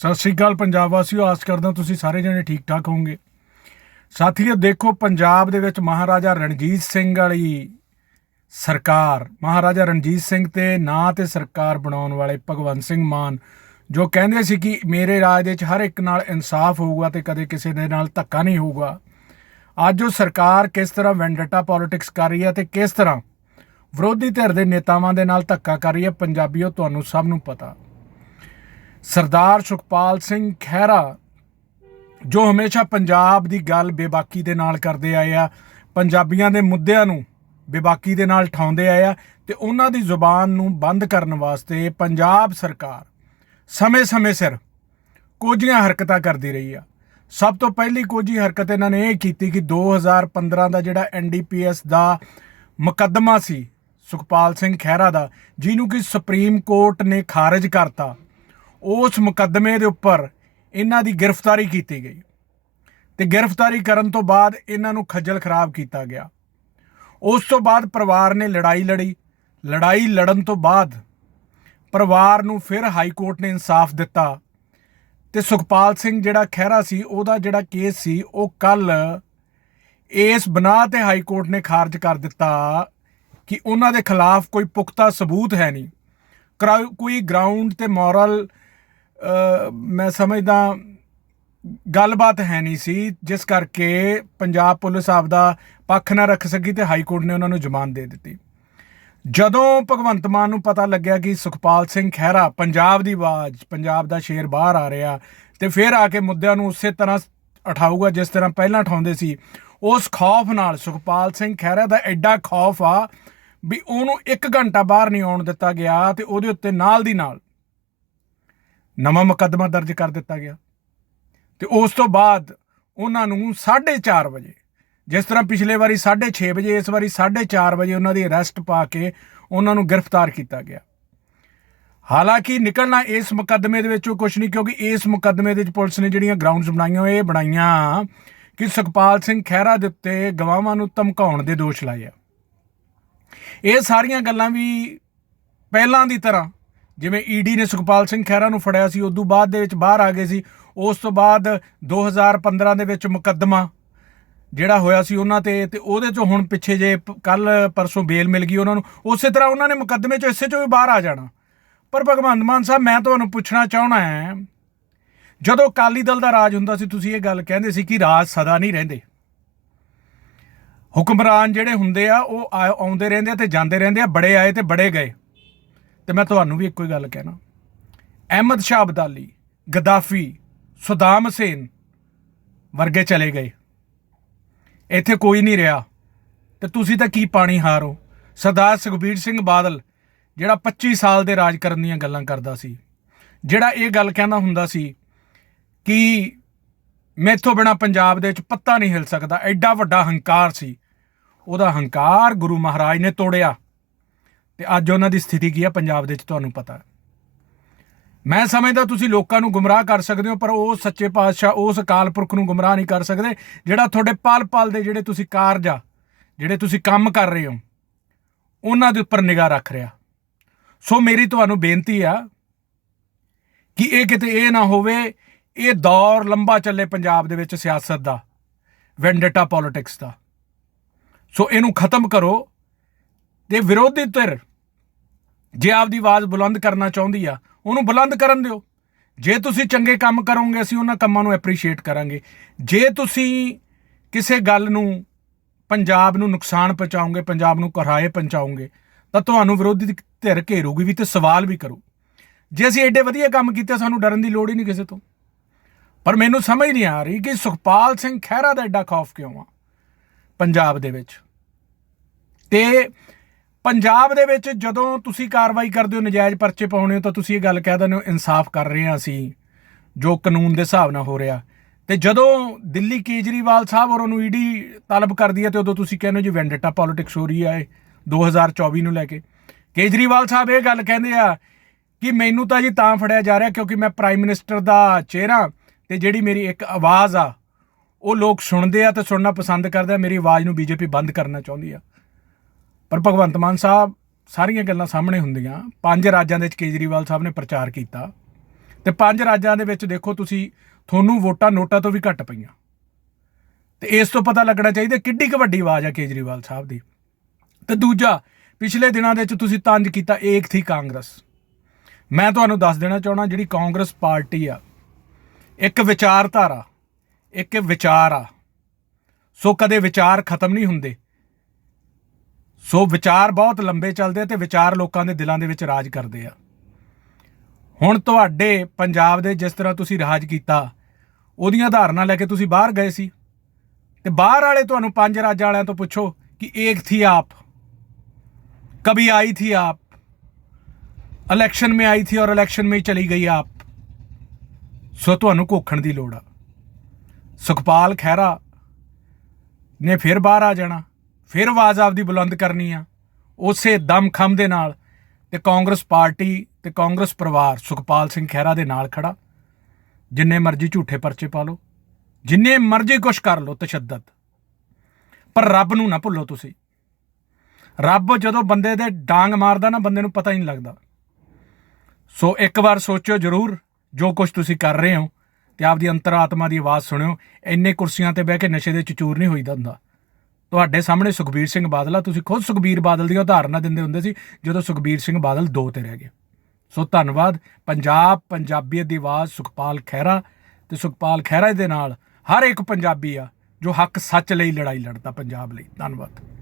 ਸਤਿ ਸ੍ਰੀ ਅਕਾਲ ਪੰਜਾਬ ਵਾਸੀਓ, ਆਸ ਕਰਦਾ ਤੁਸੀਂ ਸਾਰੇ ਜਣੇ ਠੀਕ ਠਾਕ ਹੋਵੋਗੇ। ਸਾਥੀਓ, ਦੇਖੋ, ਪੰਜਾਬ ਦੇ ਵਿੱਚ ਮਹਾਰਾਜਾ ਰਣਜੀਤ ਸਿੰਘ ਵਾਲੀ ਸਰਕਾਰ, ਮਹਾਰਾਜਾ ਰਣਜੀਤ ਸਿੰਘ ਤੇ ਨਾਂ ਤੇ ਸਰਕਾਰ ਬਣਾਉਣ ਵਾਲੇ ਭਗਵੰਤ ਸਿੰਘ ਮਾਨ, ਜੋ ਕਹਿੰਦੇ ਸੀ ਕਿ ਮੇਰੇ ਰਾਜ ਦੇ ਵਿੱਚ ਹਰ ਇੱਕ ਨਾਲ ਇਨਸਾਫ ਹੋਊਗਾ ਤੇ ਕਦੇ ਕਿਸੇ ਦੇ ਨਾਲ ਧੱਕਾ ਨਹੀਂ ਹੋਊਗਾ। ਅੱਜ ਉਹ ਸਰਕਾਰ ਕਿਸ ਤਰ੍ਹਾਂ ਵੈਂਡਟਾ ਪੋਲਿਟਿਕਸ ਕਰ ਰਹੀ ਹੈ ਤੇ ਕਿਸ ਤਰ੍ਹਾਂ ਵਿਰੋਧੀ ਧਿਰ ਦੇ ਨੇਤਾਵਾਂ ਦੇ ਨਾਲ ਧੱਕਾ ਕਰ ਰਹੀ ਹੈ, ਪੰਜਾਬੀਓ, ਤੁਹਾਨੂੰ ਸਭ ਨੂੰ ਪਤਾ। ਸਰਦਾਰ ਸੁਖਪਾਲ ਸਿੰਘ ਖਹਿਰਾ, ਜੋ ਹਮੇਸ਼ਾ ਪੰਜਾਬ ਦੀ ਗੱਲ ਬੇਬਾਕੀ ਦੇ ਨਾਲ ਕਰਦੇ ਆਏ ਆ, ਪੰਜਾਬੀਆਂ ਦੇ ਮੁੱਦਿਆਂ ਨੂੰ ਬੇਬਾਕੀ ਦੇ ਨਾਲ ਠਾਉਂਦੇ ਆਏ ਆ ਤੇ ਉਹਨਾਂ ਦੀ ਜ਼ੁਬਾਨ ਨੂੰ ਬੰਦ ਕਰਨ ਵਾਸਤੇ ਪੰਜਾਬ ਸਰਕਾਰ ਸਮੇਂ-ਸਮੇਂ ਸਿਰ ਕੋਝੀਆਂ ਹਰਕਤਾਂ ਕਰਦੀ ਰਹੀ ਆ। ਸਭ ਤੋਂ ਪਹਿਲੀ ਕੋਝੀ ਹਰਕਤ ਇਹਨਾਂ ਨੇ ਇਹ ਕੀਤੀ ਕਿ 2015 ਦਾ ਜਿਹੜਾ ਐਨਡੀਪੀਐਸ ਦਾ ਮੁਕੱਦਮਾ ਸੀ ਸੁਖਪਾਲ ਸਿੰਘ ਖਹਿਰਾ ਦਾ, ਜਿਹਨੂੰ ਕਿ ਸੁਪਰੀਮ ਕੋਰਟ ਨੇ ਖਾਰਜ ਕਰਤਾ ਉਸ ਮੁਕੱਦਮੇ ਦੇ ਉੱਪਰ ਇਹਨਾਂ ਦੀ ਗ੍ਰਿਫਤਾਰੀ ਕੀਤੀ ਗਈ। ਤੇ ਗ੍ਰਿਫਤਾਰੀ ਕਰਨ ਤੋਂ ਬਾਅਦ ਇਹਨਾਂ ਨੂੰ ਖੱਜਲ ਖਰਾਬ ਕੀਤਾ ਗਿਆ। ਉਸ ਤੋਂ ਬਾਅਦ ਪਰਿਵਾਰ ਨੇ ਲੜਾਈ ਲੜੀ। ਲੜਾਈ ਲੜਨ ਤੋਂ ਬਾਅਦ ਪਰਿਵਾਰ ਨੂੰ ਫਿਰ ਹਾਈ ਕੋਰਟ ਨੇ ਇਨਸਾਫ ਦਿੱਤਾ। ਤੇ ਸੁਖਪਾਲ ਸਿੰਘ ਜਿਹੜਾ ਖਹਿਰਾ ਸੀ, ਉਹਦਾ ਜਿਹੜਾ ਕੇਸ ਸੀ, ਉਹ ਕੱਲ ਇਸ ਬਨਾਹ ਤੇ ਹਾਈ ਕੋਰਟ ਨੇ ਖਾਰਜ ਕਰ ਦਿੱਤਾ ਕਿ ਉਹਨਾਂ ਦੇ ਖਿਲਾਫ ਕੋਈ ਪੁਖਤਾ ਸਬੂਤ ਹੈ ਨਹੀਂ। ਕਰਾ- ਕੋਈ ਗਰਾਊਂਡ ਤੇ ਮੋਰਲ ਮੈਂ ਸਮਝਦਾ ਗੱਲਬਾਤ ਹੈ ਨਹੀਂ ਸੀ, ਜਿਸ ਕਰਕੇ ਪੰਜਾਬ ਪੁਲਿਸ ਆਪਦਾ ਪੱਖ ਨਾ ਰੱਖ ਸਕੀ ਤੇ ਹਾਈ ਕੋਰਟ ਨੇ ਉਹਨਾਂ ਨੂੰ ਜ਼ਮਾਨਤ ਦੇ ਦਿੱਤੀ। ਜਦੋਂ ਭਗਵੰਤ ਮਾਨ ਨੂੰ ਪਤਾ ਲੱਗਿਆ ਕਿ ਸੁਖਪਾਲ ਸਿੰਘ ਖਹਿਰਾ ਪੰਜਾਬ ਦੀ ਆਵਾਜ਼, ਪੰਜਾਬ ਦਾ ਸ਼ੇਰ ਬਾਹਰ ਆ ਰਿਹਾ ਤੇ ਫਿਰ ਆ ਕੇ ਮੁੱਦਿਆਂ ਨੂੰ ਉਸੇ ਤਰ੍ਹਾਂ ਉਠਾਊਗਾ ਜਿਸ ਤਰ੍ਹਾਂ ਪਹਿਲਾਂ ਉਠਾਉਂਦੇ ਸੀ, ਉਸ ਖੌਫ ਨਾਲ ਸੁਖਪਾਲ ਸਿੰਘ ਖਹਿਰਾ ਦਾ ਐਡਾ ਖੌਫ ਆ ਵੀ ਉਹਨੂੰ 1 ਘੰਟਾ ਬਾਹਰ ਨਹੀਂ ਆਉਣ ਦਿੱਤਾ ਗਿਆ ਤੇ ਉਹਦੇ ਉੱਤੇ ਨਾਲ ਦੀ ਨਾਲ ਨਵਾਂ ਮੁਕੱਦਮਾ ਦਰਜ ਕਰ ਦਿੱਤਾ ਗਿਆ। ਤੇ ਉਸ ਤੋਂ ਬਾਅਦ ਉਹਨਾਂ ਨੂੰ 4:30 ਵਜੇ, ਜਿਸ ਤਰ੍ਹਾਂ ਪਿਛਲੇ ਵਾਰੀ 6:30 ਵਜੇ, ਇਸ ਵਾਰੀ 4:30 ਵਜੇ ਉਹਨਾਂ ਦੀ ਅਰੈਸਟ ਪਾ ਕੇ ਉਹਨਾਂ ਨੂੰ ਗ੍ਰਿਫਤਾਰ ਕੀਤਾ ਗਿਆ। ਹਾਲਾਂਕਿ ਨਿਕਲਣਾ ਇਸ ਮੁਕੱਦਮੇ ਦੇ ਵਿੱਚੋਂ ਕੁਝ ਨਹੀਂ, ਕਿਉਂਕਿ ਇਸ ਮੁਕੱਦਮੇ ਦੇ ਵਿੱਚ ਪੁਲਿਸ ਨੇ ਜਿਹੜੀਆਂ ਗਰਾਊਂਡਸ ਬਣਾਈਆਂ ਇਹ ਬਣਾਈਆਂ ਕਿ ਸੁਖਪਾਲ ਸਿੰਘ ਖਹਿਰਾ ਦੇ ਉੱਤੇ ਗਵਾਹਾਂ ਨੂੰ ਧਮਕਾਉਣ ਦੇ ਦੋਸ਼ ਲਾਏ ਆ। ਇਹ ਸਾਰੀਆਂ ਗੱਲਾਂ ਵੀ ਪਹਿਲਾਂ ਦੀ ਤਰ੍ਹਾਂ ਜਿਵੇਂ ਈਡੀ ਨੇ ਸੁਖਪਾਲ ਸਿੰਘ ਖਹਿਰਾ ਨੂੰ ਫੜਿਆ ਸੀ, ਉਦੋਂ ਬਾਅਦ ਦੇ ਵਿੱਚ ਬਾਹਰ ਆ ਗਏ ਸੀ, ਉਸ ਤੋਂ ਬਾਅਦ 2015 ਦੇ ਵਿੱਚ ਮੁਕੱਦਮਾ ਜਿਹੜਾ ਹੋਇਆ ਸੀ ਉਹਨਾਂ ਤੇ ਤੇ ਉਹਦੇ ਚੋਂ ਹੁਣ ਪਿੱਛੇ ਜੇ ਕੱਲ ਪਰਸੋਂ ਬੇਲ ਮਿਲ ਗਈ ਉਹਨਾਂ ਨੂੰ, ਉਸੇ ਤਰ੍ਹਾਂ ਉਹਨਾਂ ਨੇ ਮੁਕੱਦਮੇ ਚੋਂ ਇਸੇ ਚੋਂ ਵੀ ਬਾਹਰ ਆ ਜਾਣਾ। ਪਰ ਭਗਵੰਤ ਮਾਨ ਸਾਹਿਬ, ਮੈਂ ਤੁਹਾਨੂੰ ਪੁੱਛਣਾ ਚਾਹਣਾ ਹੈ, ਜਦੋਂ ਅਕਾਲੀ ਦਲ ਦਾ ਰਾਜ ਹੁੰਦਾ ਸੀ, ਤੁਸੀਂ ਇਹ ਗੱਲ ਕਹਿੰਦੇ ਸੀ ਕਿ ਰਾਜ ਸਦਾ ਨਹੀਂ ਰਹਿੰਦੇ। ਹੁਕਮਰਾਨ ਜਿਹੜੇ ਹੁੰਦੇ ਆ, ਉਹ ਆ- ਆਉਂਦੇ ਰਹਿੰਦੇ ਆ ਤੇ ਜਾਂਦੇ ਰਹਿੰਦੇ ਆ, ਬੜੇ ਆਏ ਤੇ ਬੜੇ ਗਏ। ਤੇ ਮੈਂ ਤੁਹਾਨੂੰ ਵੀ ਇੱਕੋ ਹੀ ਗੱਲ ਕਹਿਣਾ। ਅਹਿਮਦ ਸ਼ਾਹ ਅਬਦਾਲੀ, ਗਦਾਫੀ, ਸੁਦਾਮ ਹਸੇਨ ਵਰਗੇ ਚਲੇ ਗਏ। ਇੱਥੇ ਕੋਈ ਨਹੀਂ ਰਿਹਾ ਤੇ ਤੁਸੀਂ ਤਾਂ ਕੀ ਪਾਣੀ ਹਾਰੋ? ਸਰਦਾਰ ਸੁਖਬੀਰ ਸਿੰਘ ਬਾਦਲ, ਜਿਹੜਾ 25 ਸਾਲ ਦੇ ਰਾਜ ਕਰਨ ਦੀਆਂ ਗੱਲਾਂ ਕਰਦਾ ਸੀ, ਜਿਹੜਾ ਇਹ ਗੱਲ ਕਹਿੰਦਾ ਹੁੰਦਾ ਸੀ ਕਿ ਮੈਥੋਂ ਬਿਨਾ ਪੰਜਾਬ ਦੇ ਵਿੱਚ ਪੱਤਾ ਨਹੀਂ ਹਿਲ ਸਕਦਾ, ਐਡਾ ਵੱਡਾ ਹੰਕਾਰ ਸੀ। ਉਹਦਾ ਹੰਕਾਰ ਗੁਰੂ ਮਹਾਰਾਜ ਨੇ ਤੋੜਿਆ। ਤੇ ਅੱਜ ਉਹਨਾਂ ਦੀ ਸਥਿਤੀ ਕੀ ਹੈ ਪੰਜਾਬ ਦੇ ਵਿੱਚ ਤੁਹਾਨੂੰ ਪਤਾ। ਮੈਂ ਸਮਝਦਾ ਤੁਸੀਂ ਲੋਕਾਂ ਨੂੰ ਗੁੰਮਰਾਹ ਕਰ ਸਕਦੇ ਹੋ, ਪਰ ਉਹ ਸੱਚੇ ਪਾਤਸ਼ਾਹ, ਉਸ ਅਕਾਲ ਪੁਰਖ ਨੂੰ ਗੁੰਮਰਾਹ ਨਹੀਂ ਕਰ ਸਕਦੇ, ਜਿਹੜਾ ਤੁਹਾਡੇ ਪਲ-ਪਲ ਦੇ ਜਿਹੜੇ ਤੁਸੀਂ ਕਾਰਜ ਆ, ਜਿਹੜੇ ਤੁਸੀਂ ਕੰਮ ਕਰ ਰਹੇ ਹੋ, ਉਹਨਾਂ ਦੇ ਉੱਪਰ ਨਿਗਾਹ ਰੱਖ ਰਿਹਾ। ਸੋ ਮੇਰੀ ਤੁਹਾਨੂੰ ਬੇਨਤੀ ਆ ਕਿ ਇਹ ਕਿਤੇ ਇਹ ਨਾ ਹੋਵੇ, ਇਹ ਦੌਰ ਲੰਬਾ ਚੱਲੇ ਪੰਜਾਬ ਦੇ ਵਿੱਚ ਸਿਆਸਤ ਦਾ, ਵੈਂਡੇਟਾ ਪੋਲਿਟਿਕਸ ਦਾ। ਸੋ ਇਹਨੂੰ ਖਤਮ ਕਰੋ ਤੇ ਵਿਰੋਧੀ ਧਿਰ ਜੇ ਆਪਦੀ ਆਵਾਜ਼ ਬੁਲੰਦ ਕਰਨਾ ਚਾਹੁੰਦੀ ਆ, ਉਹਨੂੰ ਬੁਲੰਦ ਕਰਨ ਦਿਓ। ਜੇ ਤੁਸੀਂ ਚੰਗੇ ਕੰਮ ਕਰੋਗੇ, ਅਸੀਂ ਉਹਨਾਂ ਕੰਮਾਂ ਨੂੰ ਐਪਰੀਸ਼ੀਏਟ ਕਰਾਂਗੇ। ਜੇ ਤੁਸੀਂ ਕਿਸੇ ਗੱਲ ਨੂੰ ਪੰਜਾਬ ਨੂੰ ਨੁਕਸਾਨ ਪਹੁੰਚਾਓਗੇ, ਪੰਜਾਬ ਨੂੰ ਕਰਾਏ ਪਹੁੰਚਾਉਂਗੇ ਤਾਂ ਤੁਹਾਨੂੰ ਵਿਰੋਧੀ ਧਿਰ ਘੇਰੂਗੀ ਵੀ ਤੇ ਸਵਾਲ ਵੀ ਕਰੂ। ਜੇ ਅਸੀਂ ਐਡੇ ਵਧੀਆ ਕੰਮ ਕੀਤੇ, ਸਾਨੂੰ ਡਰਨ ਦੀ ਲੋੜ ਹੀ ਨਹੀਂ ਕਿਸੇ ਤੋਂ। ਪਰ ਮੈਨੂੰ ਸਮਝ ਨਹੀਂ ਆ ਰਹੀ ਕਿ ਸੁਖਪਾਲ ਸਿੰਘ ਖਹਿਰਾ ਦਾ ਐਡਾ ਖੌਫ ਕਿਉਂ ਆ ਪੰਜਾਬ ਦੇ ਵਿੱਚ? ਤੇ ਪੰਜਾਬ ਦੇ ਵਿੱਚ ਜਦੋਂ ਤੁਸੀਂ ਕਾਰਵਾਈ ਕਰਦੇ ਹੋ, ਨਜਾਇਜ਼ ਪਰਚੇ ਪਾਉਣੇ ਹੋ, ਤਾਂ ਤੁਸੀਂ ਇਹ ਗੱਲ ਕਹਿ ਦਿੰਦੇ ਹੋ, ਇਨਸਾਫ ਕਰ ਰਹੇ ਹਾਂ ਅਸੀਂ, ਜੋ ਕਾਨੂੰਨ ਦੇ ਹਿਸਾਬ ਨਾਲ ਹੋ ਰਿਹਾ। ਤੇ ਜਦੋਂ ਦਿੱਲੀ ਕੇਜਰੀਵਾਲ ਸਾਹਿਬ ਔਰ ਉਹਨੂੰ ਈਡੀ ਤਲਬ ਕਰਦੀ ਹੈ, ਤੇ ਉਦੋਂ ਤੁਸੀਂ ਕਹਿੰਦੇ ਹੋ ਜੀ, ਵੈਂਡੇਟਾ ਪੋਲਿਟਿਕਸ ਹੋ ਰਹੀ ਹੈ ਇਹ 2024 ਨੂੰ ਲੈ ਕੇ। ਕੇਜਰੀਵਾਲ ਸਾਹਿਬ ਇਹ ਗੱਲ ਕਹਿੰਦੇ ਆ ਕਿ ਮੈਨੂੰ ਤਾਂ ਜੀ ਤਾਂ ਫੜਿਆ ਜਾ ਰਿਹਾ, ਕਿਉਂਕਿ ਮੈਂ ਪ੍ਰਾਈਮ ਮਿਨਿਸਟਰ ਦਾ ਚਿਹਰਾ ਤੇ ਜਿਹੜੀ ਮੇਰੀ ਇੱਕ ਆਵਾਜ਼ ਆ, ਉਹ ਲੋਕ ਸੁਣਦੇ ਆ ਤੇ ਸੁਣਨਾ ਪਸੰਦ ਕਰਦੇ ਆ, ਮੇਰੀ ਆਵਾਜ਼ ਨੂੰ ਬੀਜੇਪੀ ਬੰਦ ਕਰਨਾ ਚਾਹੁੰਦੀ ਆ। ਪਰ ਭਗਵੰਤ ਮਾਨ ਸਾਹਿਬ ਸਾਰੀਆਂ ਗੱਲਾਂ ਸਾਹਮਣੇ ਹੁੰਦੀਆਂ। ਪੰਜ ਰਾਜਾਂ ਦੇ ਵਿੱਚ ਕੇਜਰੀਵਾਲ ਸਾਹਿਬ ਨੇ ਪ੍ਰਚਾਰ ਕੀਤਾ। ਤੇ ਪੰਜ ਰਾਜਾਂ ਦੇ ਵਿੱਚ ਦੇਖੋ ਤੁਸੀਂ, ਤੁਹਾਨੂੰ ਵੋਟਾਂ ਨੋਟਾਂ ਤੋਂ ਵੀ ਘੱਟ ਪਈਆਂ। ਤੇ ਇਸ ਤੋਂ ਪਤਾ ਲੱਗਣਾ ਚਾਹੀਦਾ ਕਿੱਡੀ ਕੁ ਵੱਡੀ ਆਵਾਜ਼ ਆ ਕੇਜਰੀਵਾਲ ਸਾਹਿਬ ਦੀ। ਤੇ ਦੂਜਾ, ਪਿਛਲੇ ਦਿਨਾਂ ਦੇ ਵਿੱਚ ਤੁਸੀਂ ਤੰਜ ਕੀਤਾ ਏਕ ਥੀ ਕਾਂਗਰਸ। ਮੈਂ ਤੁਹਾਨੂੰ ਦੱਸ ਦੇਣਾ ਚਾਹਣਾ ਜਿਹੜੀ ਕਾਂਗਰਸ ਪਾਰਟੀ ਆ, ਇੱਕ ਵਿਚਾਰਧਾਰਾ, ਇੱਕ ਵਿਚਾਰ ਆ। ਸੋ ਕਦੇ ਵਿਚਾਰ ਖਤਮ ਨਹੀਂ ਹੁੰਦੇ। ਸੋ ਵਿਚਾਰ ਬਹੁਤ ਲੰਬੇ ਚੱਲਦੇ ਤੇ ਵਿਚਾਰ ਲੋਕਾਂ ਦੇ ਦਿਲਾਂ ਦੇ ਵਿੱਚ ਰਾਜ ਕਰਦੇ ਆ। ਹੁਣ ਤੁਹਾਡੇ ਪੰਜਾਬ ਦੇ ਜਿਸ ਤਰ੍ਹਾਂ ਤੁਸੀਂ ਰਾਜ ਕੀਤਾ, ਉਹਦੀਆਂ ਧਾਰਨਾ ਲੈ ਕੇ ਤੁਸੀਂ ਬਾਹਰ ਗਏ ਸੀ। ਤੇ ਬਾਹਰ ਵਾਲੇ ਤੁਹਾਨੂੰ ਪੰਜ ਰਾਜਾਂ ਵਾਲਿਆਂ ਤੋਂ ਪੁੱਛੋ ਕਿ ਏਕ ਥੀ ਆਪ, ਕਭੀ ਆਈ ਥੀ ਆਪ, ਇਲੈਕਸ਼ਨ ਮੇ ਆਈ ਥੀ ਔਰ ਇਲੈਕਸ਼ਨ ਮੇ ਚਲੀ ਗਈ ਆਪ। ਸੋ ਤੁਹਾਨੂੰ ਕੋਖਣ ਦੀ ਲੋੜ ਆ। ਸੁਖਪਾਲ ਖਹਿਰਾ ਨੇ ਫਿਰ ਬਾਹਰ ਆ ਜਾਣਾ। ਫਿਰ ਆਵਾਜ਼ ਆਪਦੀ ਬੁਲੰਦ ਕਰਨੀ ਆ। ਉਸੇ ਦਮਖਮ ਦੇ ਨਾਲ ਤੇ ਕਾਂਗਰਸ ਪਾਰਟੀ ਤੇ ਕਾਂਗਰਸ ਪਰਿਵਾਰ ਸੁਖਪਾਲ ਸਿੰਘ ਖਹਿਰਾ ਦੇ ਨਾਲ ਖੜਾ। ਜਿੰਨੇ ਮਰਜ਼ੀ ਝੂਠੇ ਪਰਚੇ ਪਾ ਲਓ। ਜਿੰਨੇ ਮਰਜ਼ੀ ਕੁਛ ਕਰ ਲਓ, ਤਸ਼ੱਦਦ। ਪਰ ਰੱਬ ਨੂੰ ਨਾ ਭੁੱਲੋ ਤੁਸੀਂ। ਰੱਬ ਜਦੋਂ ਬੰਦੇ ਦੇ ਡਾਂਗ ਮਾਰਦਾ ਨਾ, ਬੰਦੇ ਨੂੰ ਪਤਾ ਹੀ ਨਹੀਂ ਲੱਗਦਾ। ਸੋ ਇੱਕ ਵਾਰ ਸੋਚੋ ਜ਼ਰੂਰ, ਜੋ ਕੁਝ ਤੁਸੀਂ ਕਰ ਰਹੇ ਹੋ ਤੇ ਆਪਦੀ ਅੰਤਰਾਤਮਾ ਦੀ ਆਵਾਜ਼ ਸੁਣਿਓ, ਇੰਨੇ ਕੁਰਸੀਆਂ ਤੇ ਬਹਿ ਕੇ ਨਸ਼ੇ ਦੇ ਚਚੂਰ ਨਹੀਂ ਹੋਈਦਾ ਹੁੰਦਾ। ਤੁਹਾਡੇ ਸਾਹਮਣੇ ਸੁਖਬੀਰ ਸਿੰਘ ਬਾਦਲ ਆ। ਤੁਸੀਂ ਖੁਦ ਸੁਖਬੀਰ ਬਾਦਲ ਦੀਆਂ ਉਦਾਹਰਨਾਂ ਦਿੰਦੇ ਹੁੰਦੇ ਸੀ, ਜਦੋਂ ਸੁਖਬੀਰ ਸਿੰਘ ਬਾਦਲ ਦੋ ਤੇ ਰਹਿ ਗਏ। ਸੋ ਧੰਨਵਾਦ। ਪੰਜਾਬ, ਪੰਜਾਬੀਅਤ ਦੀ ਆਵਾਜ਼ ਸੁਖਪਾਲ ਖਹਿਰਾ ਤੇ ਸੁਖਪਾਲ ਖਹਿਰਾ ਦੇ ਨਾਲ ਹਰ ਇੱਕ ਪੰਜਾਬੀ ਆ ਜੋ ਹੱਕ ਸੱਚ ਲਈ ਲੜਾਈ ਲੜਦਾ ਪੰਜਾਬ ਲਈ। ਧੰਨਵਾਦ।